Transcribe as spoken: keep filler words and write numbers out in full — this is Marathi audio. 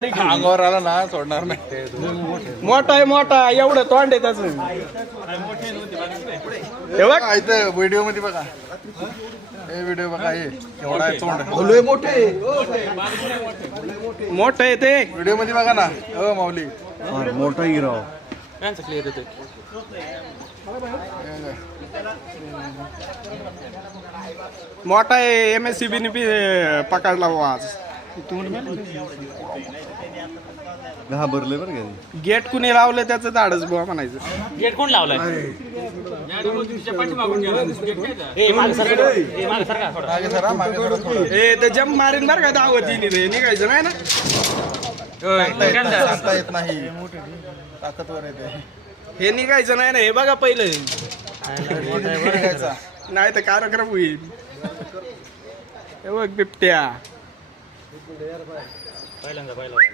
अंगावर आला ना सोडणार नाही. मोठा आहे मोठा एवढं तोंड आहे त्याच. हे बघ इथं व्हिडिओ मध्ये बघा, हे व्हिडिओ बघा, हे एवढा आहे तोंड. मोठे मोठं आहे ते. व्हिडिओ मध्ये बघा ना. हो माऊली मोठा हिरो. मोठा आहे. एम एस सी बी पकडला बुवा आज. घाबरले बरं का. गेट कुणी लावलं त्याचं धाडच बुवा म्हणायचं. गेट कोण लावलाय? मागे सरा, मागे सरा थोडं. ए ते जम्प मारीन बरं का दावतीने ते निघायचं नाही ना. सांगता येत नाही, ताकदवर येते. हे निघायचं नाही ना. हे बघा पहिलं निघायचा. नाही तर कार्यक्रम होईल. हे बघ बिबट्या. पहिल्यांदा पहिला